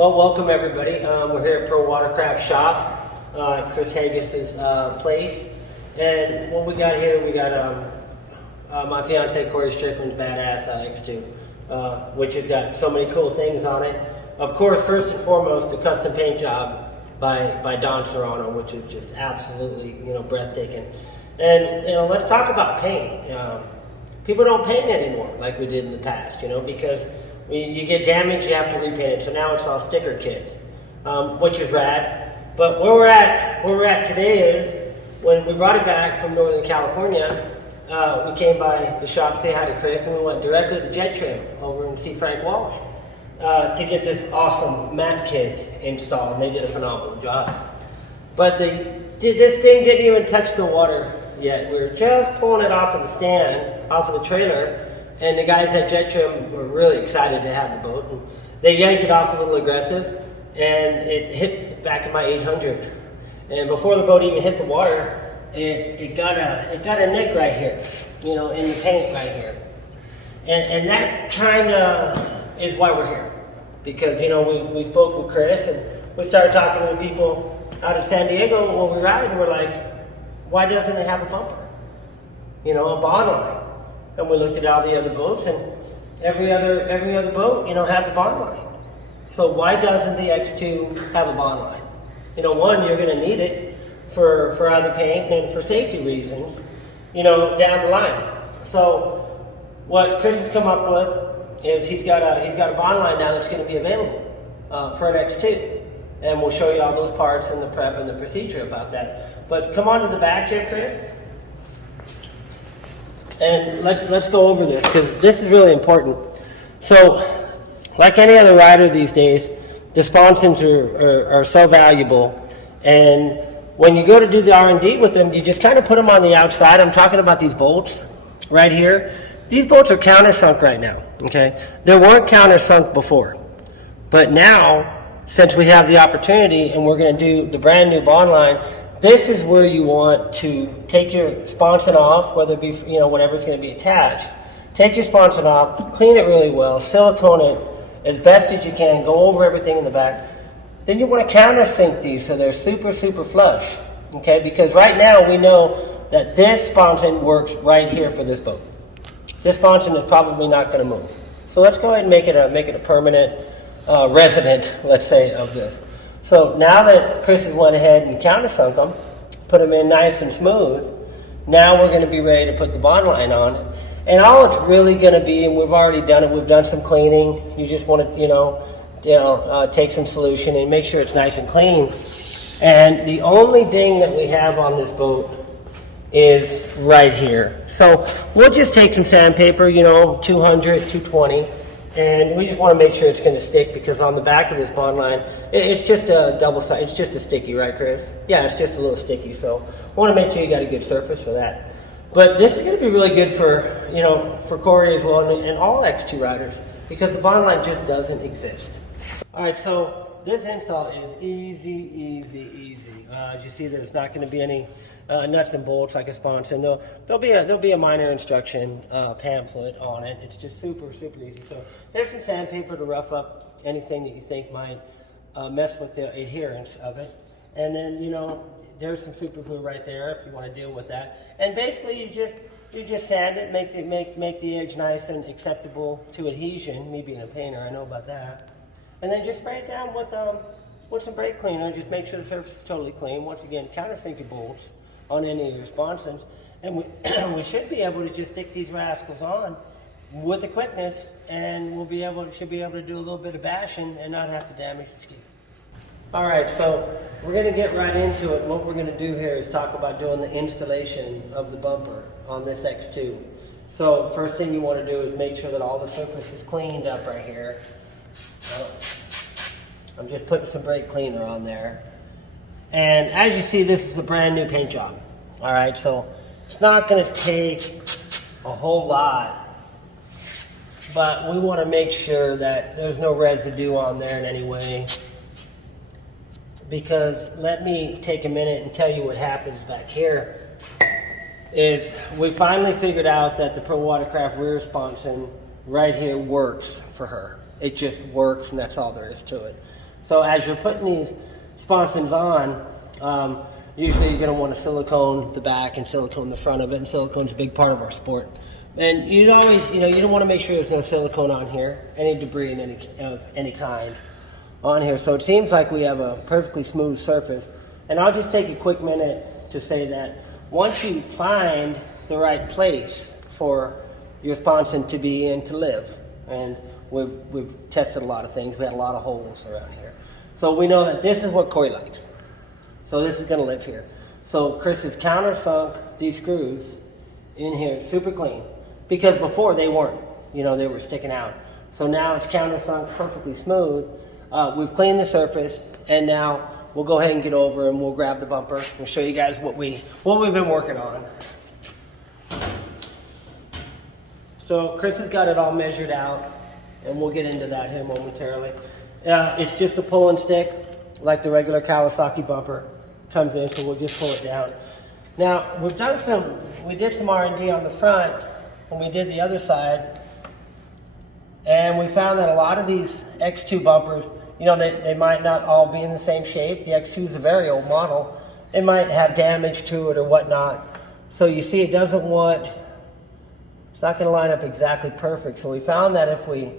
Well, welcome everybody. We're here at ProWatercraft shop, Chris Hagis's place. And what we got here, we got my fiance Corey Strickland's badass X2, which has got so many cool things on it. Of course, first and foremost, a custom paint job by Don Serrano, which is just absolutely, breathtaking. And let's talk about paint. People don't paint anymore like we did in the past, because you get damaged, you have to repaint it. So now it's all sticker kit, which is rad. But where we're at today is when we brought it back from Northern California. We came by the shop, say hi to Chris, and we went directly to Jet Trim over and see Frank Walsh to get this awesome mat kit installed. And they did a phenomenal job. But this thing didn't even touch the water yet. We were just pulling it off of the stand, off of the trailer. And the guys at Jet Trim were really excited to have the boat. And they yanked it off a little aggressive, and it hit the back of my 800. And before the boat even hit the water, it got a nick right here, in the paint right here. And that kind of is why we're here. Because, we spoke with Chris, and we started talking to the people out of San Diego when we ride, and we're like, why doesn't it have a bumper? A bond line. And we looked at all the other boats, and every other boat, has a bond line. So why doesn't the X2 have a bond line? One, you're going to need it for either paint and for safety reasons, down the line. So what Chris has come up with is he's got a bond line now that's going to be available for an X2, and we'll show you all those parts and the prep and the procedure about that. But come on to the back here, Chris. And let's go over this, because this is really important. So, like any other rider these days, the sponsons are so valuable. And when you go to do the R&D with them, you just kind of put them on the outside. I'm talking about these bolts right here. These bolts are countersunk right now, okay? They weren't countersunk before. But now, since we have the opportunity and we're going to do the brand new bond line, this is where you want to take your sponson off, whether it be, whatever's going to be attached. Take your sponson off, clean it really well, silicone it as best as you can, go over everything in the back. Then you want to countersink these so they're super, super flush, okay? Because right now we know that this sponson works right here for this boat. This sponson is probably not going to move. So let's go ahead and make it a permanent resident, let's say, of this. So now that Chris has went ahead and countersunk them, put them in nice and smooth, now we're going to be ready to put the bond line on. And all it's really going to be, and we've already done it, we've done some cleaning. You just want to, take some solution and make sure it's nice and clean. And the only ding that we have on this boat is right here. So we'll just take some sandpaper, 200, 220. And we just want to make sure it's going to stick, because on the back of this bond line, it's just a double side. It's just a sticky, right, Chris? Yeah, it's just a little sticky. So I want to make sure you got a good surface for that. But this is going to be really good for Corey as well, and all X2 riders, because the bond line just doesn't exist. All right, so this install is easy. As you see, there's not going to be any nuts and bolts like a sponson. There'll be a minor instruction pamphlet on it. It's just super, super easy. So there's some sandpaper to rough up anything that you think might mess with the adherence of it. And then, there's some super glue right there if you want to deal with that. And basically, you just sand it, make the edge nice and acceptable to adhesion. Me being a painter, I know about that. And then just spray it down with some brake cleaner. Just make sure the surface is totally clean. Once again, countersink your bolts on any of your sponsons, and we should be able to just stick these rascals on with the quickness, and should be able to do a little bit of bashing and not have to damage the ski. All right, so we're going to get right into it. What we're going to do here is talk about doing the installation of the bumper on this X2. So first thing you want to do is make sure that all the surface is cleaned up right here. I'm just putting some brake cleaner on there. And as you see, this is a brand new paint job. All right, so it's not going to take a whole lot, but we want to make sure that there's no residue on there in any way. Because let me take a minute and tell you what happens back here. Is we finally figured out that the ProWatercraft rear sponson right here works for her. It just works, and that's all there is to it. So as you're putting these sponsons on, usually you're going to want to silicone the back and silicone the front of it, and silicone's a big part of our sport. And you'd always, you don't want to make sure there's no silicone on here, any debris of any kind on here. So it seems like we have a perfectly smooth surface. And I'll just take a quick minute to say that once you find the right place for your sponson to be in to live, and we've tested a lot of things, we had a lot of holes around here. So we know that this is what Corey likes. So this is going to live here. So Chris has countersunk these screws in here, super clean, because before they weren't, they were sticking out. So now it's countersunk, perfectly smooth. We've cleaned the surface, and now we'll go ahead and get over and we'll grab the bumper and show you guys what we've been working on. So Chris has got it all measured out, and we'll get into that here momentarily. It's just a pull and stick, like the regular Kawasaki bumper comes in, so we'll just pull it down. Now, we did some R&D on the front when we did the other side, and we found that a lot of these X2 bumpers, they might not all be in the same shape. The X2 is a very old model. It might have damage to it or whatnot. So you see, it's not going to line up exactly perfect. So we found that if we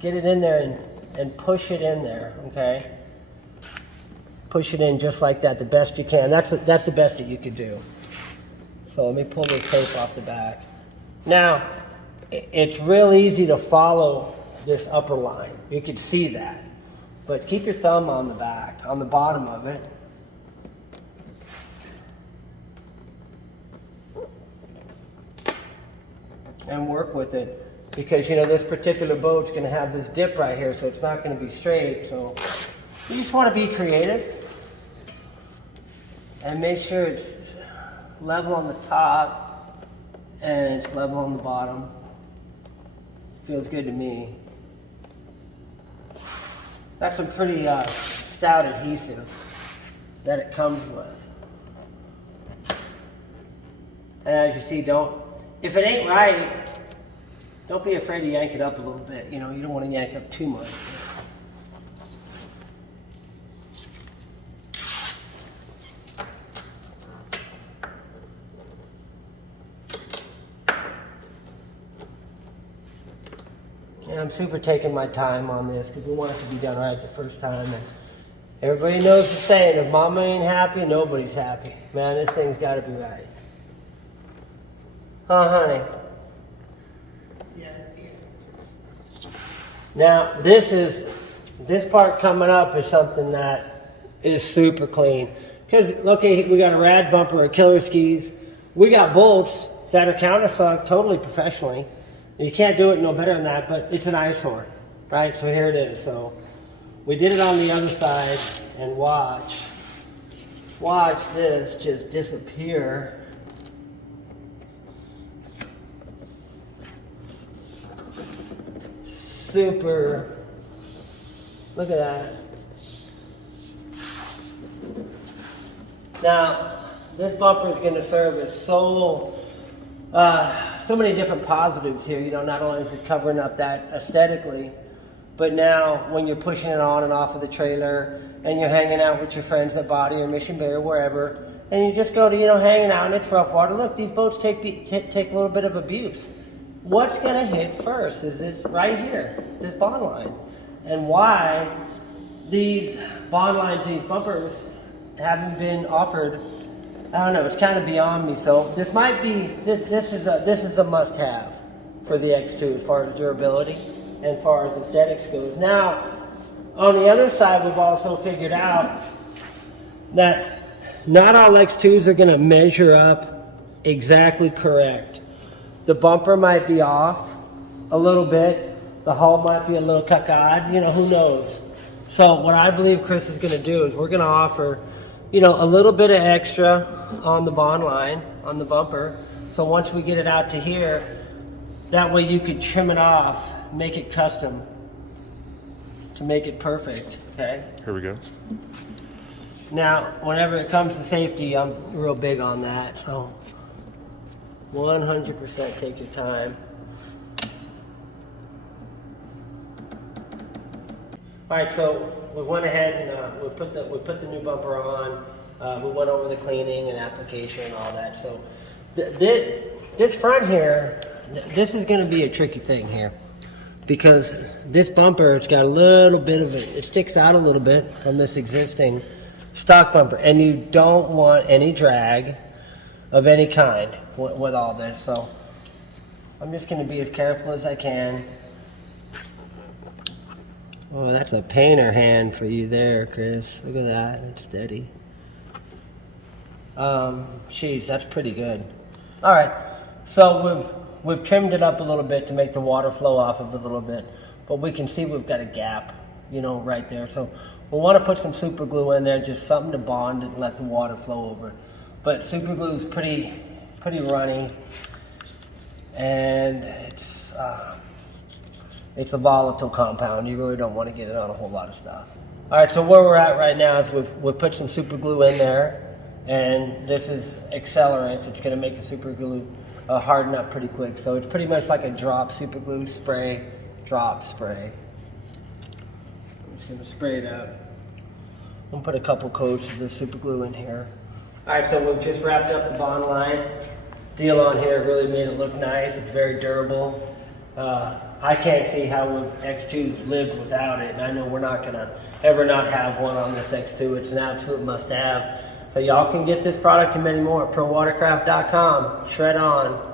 get it in there and push it in there, okay? Push it in just like that, the best you can. That's the best that you could do. So let me pull this tape off the back. Now, it's real easy to follow this upper line. You could see that. But keep your thumb on the back, on the bottom of it. And work with it. Because, this particular boat's going to have this dip right here, so it's not going to be straight. So you just want to be creative and make sure it's level on the top and it's level on the bottom. Feels good to me. That's some pretty stout adhesive that it comes with. And as you see, if it ain't right, don't be afraid to yank it up a little bit. You don't want to yank up too much. Yeah, I'm super taking my time on this because we want it to be done right the first time. And everybody knows the saying, if mama ain't happy, nobody's happy. Man, this thing's got to be right. Huh, honey? Yes, dear. Now, this part coming up is something that is super clean. Because, okay, we got a rad bumper, a killer skis. We got bolts that are countersunk totally professionally. You can't do it no better than that, but it's an eyesore, right? So here it is. So we did it on the other side, and watch this just disappear. Super, look at that. Now, this bumper is going to serve as so many different positives here. Not only is it covering up that aesthetically, but now when you're pushing it on and off of the trailer and you're hanging out with your friends at Body or Mission Bay or wherever, and you just go to, hanging out and it's rough water. Look, these boats take a little bit of abuse. What's going to hit first is this right here, this bond line. And why these bond lines, these bumpers, haven't been offered, I don't know, it's kind of beyond me. So this might be, this is a must-have for the X2 as far as durability and as far as aesthetics goes. Now, on the other side, we've also figured out that not all X2s are going to measure up exactly correct. The bumper might be off a little bit. The hull might be a little cockeyed. Who knows? So what I believe Chris is going to do is we're going to offer, a little bit of extra on the bond line, on the bumper. So once we get it out to here, that way you could trim it off, make it custom to make it perfect, okay? Here we go. Now, whenever it comes to safety, I'm real big on that, so 100% take your time. All right, so we went ahead and we put the new bumper on. We went over the cleaning and application and all that. So this front here, this is going to be a tricky thing here, because this bumper, it's got a little bit of it sticks out a little bit from this existing stock bumper, and you don't want any drag of any kind with all this. So I'm just going to be as careful as I can. Oh, that's a painter hand for you there, Chris. Look at that. It's steady. Geez, that's pretty good. All right, so we've trimmed it up a little bit to make the water flow off of it a little bit, but we can see we've got a gap, you know, right there. So we want to put some super glue in there, just something to bond it and let the water flow over it. But super glue is pretty runny, and it's a volatile compound. You really don't want to get it on a whole lot of stuff. All right, so where we're at right now is we've put some super glue in there, and this is accelerant. It's going to make the super glue harden up pretty quick. So it's pretty much like a drop super glue spray, drop spray. I'm just going to spray it out. I'm going to put a couple coats of this super glue in here. All right, so we've just wrapped up the bond line. Deal on here really made it look nice. It's very durable. I can't see how X2's lived without it, and I know we're not going to ever not have one on this X2. It's an absolute must-have. So y'all can get this product and many more at ProWatercraft.com. Shred on.